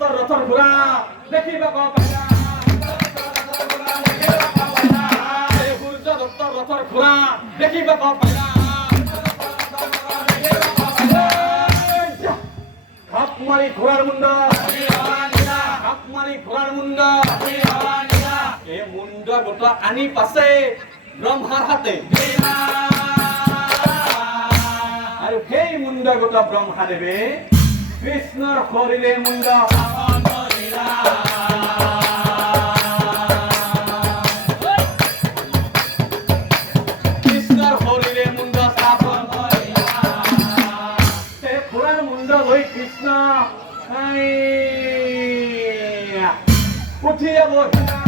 দত্তৰ ৰথৰ ঘোঁৰা দেখিব পাইলা সূৰ্য দত্তৰ ৰথৰ ঘোঁৰা দেখিব পাইলা হাত মাৰি ঘোঁৰাৰ মুণ্ড হাত মাৰি ঘোঁৰাৰ মুণ্ড এই মুণ্ড গোটা আনি পাছে ব্ৰহ্মাৰ হাতে আৰু সেই মুণ্ড গোটা ব্ৰহ্মাদেৱে কৃষ্ণৰ শৰীৰে মুণ্ড কৃষ্ণৰ শৰীৰে মুণ্ড স্থাপন সেই ঘোঁৰাৰ মুণ্ড লৈ কৃষ্ণ উঠিয়ে বহিলা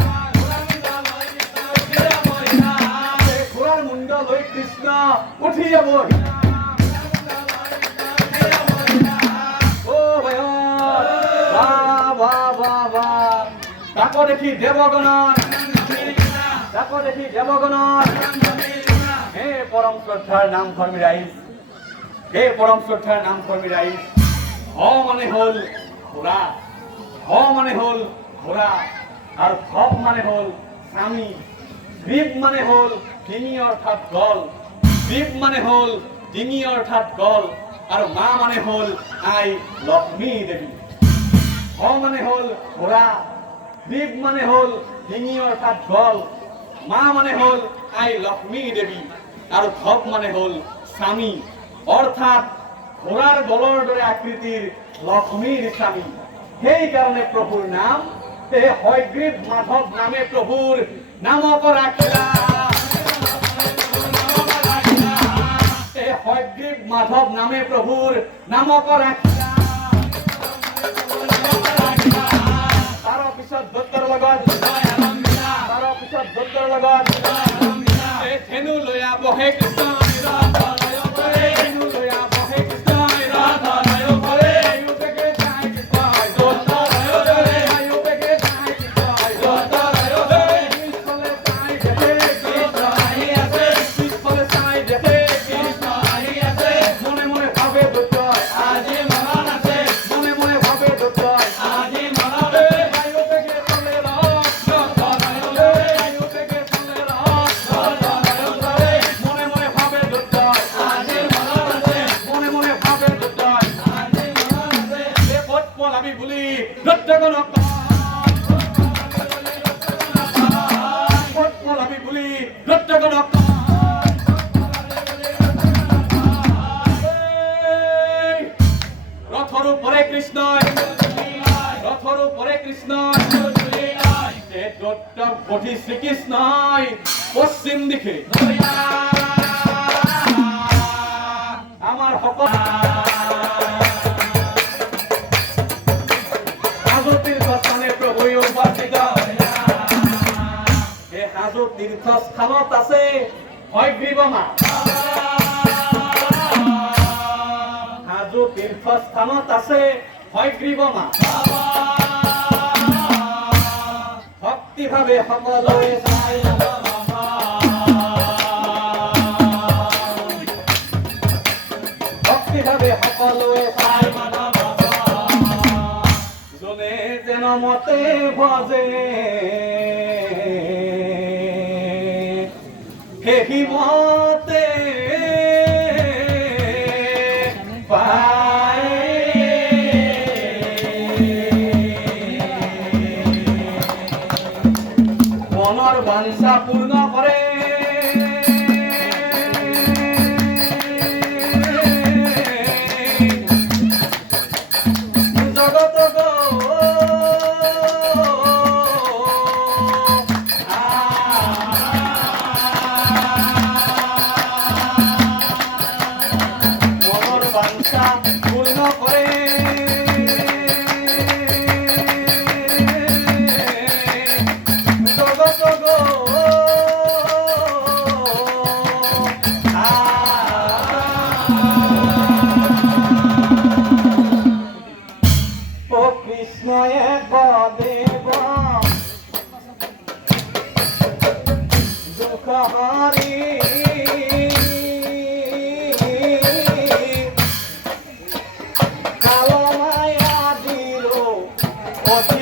ঘোঁৰাৰ মুণ্ড লৈ কৃষ্ণ উঠিয়ে বহিলা তাকো দেখি দেৱগণৰ হে পৰম শ্ৰদ্ধাৰ নামঘৰ ৰাইজ হে পৰম শ্ৰদ্ধাৰ নামঘৰ ৰাইজ হ মানে হ'ল ঘোঁৰা হ মানে হ'ল ঘোঁৰা আৰু ভৱ মানে হ'ল স্বামী গ্ৰীব মানে হ'ল ডিঙি অৰ্থাৎ গল গ্ৰীব মানে হ'ল ডিঙি অৰ্থাৎ গল আৰু মা মানে হ'ল আই লক্ষ্মী দেৱী হ মানে হ'ল ঘোঁৰা গ্ৰীব মানে হ'ল ডিঙি অৰ্থাৎ গল মা মানে হ'ল আই লক্ষ্মী দেৱী আৰু ভৱ মানে হ'ল স্বামী অৰ্থাৎ ঘোঁৰাৰ গলৰ দৰে আকৃতিৰ লক্ষ্মীৰ স্বামী সেইকাৰণে প্ৰভুৰ নাম হয়গ্ৰীব মাধৱ নামে প্ৰভুৰ নামক ৰাখিলা হয়গ্ৰীব মাধৱ নামে প্ৰভুৰ নামক ৰাখিলা তাৰ পিছত দত্তৰ লগত ধেনু লৈ বহে কৃষ্ণ শ্ৰীকৃষ্ণই পশ্চিম দিকে আমাৰ হাজো তীৰ্থস্থানে প্ৰভু উপস্থিত এই হাজো তীৰ্থস্থানত আছে হয়গ্ৰীব মা হাজো তীৰ্থস্থানত আছে হয়গ্ৰীব মা ভক্তিভাৱে সকলোৱে যোনে যেন মতে ভজে সেই মতে মনৰ বাঞ্ছা পূৰ্ণ কৰে অতি